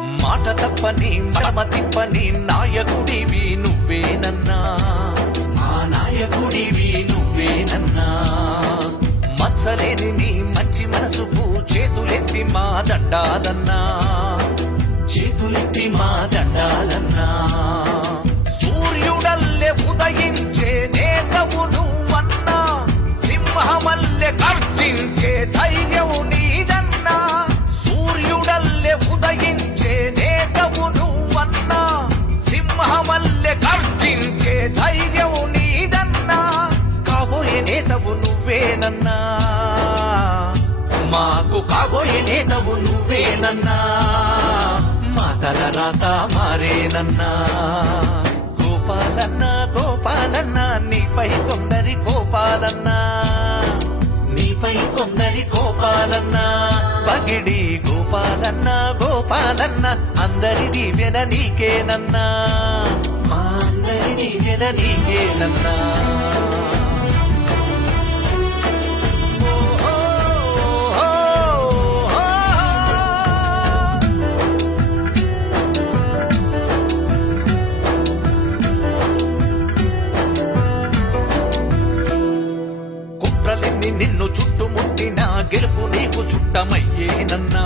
మాట తప్పని మడమ తిప్పని నాయకుడివి నువ్వేనన్నా మా నాయకుడివి నువ్వేనన్నా మచ్చలేని నీ మంచి మనసుకు చేతులెత్తి మా దండాలన్నా. చేతులెత్తి మా దండాలన్నా. నువ్వేనన్నా మాకు కాబోయే నేతవు నువ్వేనన్నా. మా తల రాత మారేనన్నా. గోపాలన్నా గోపాలన్నా నీపై కొందరి గోపాలన్నా నీపై కొందరి గోపాలన్నా పగిడి గోపాలన్నా గోపాలన్నా అందరి దీవెన నీకేనన్నా. మా అందరి దీవెన నీకేనన్నా. నిన్ను చుట్టుముట్టిన గెలుపు నీకు చుట్టమయ్యేనన్నా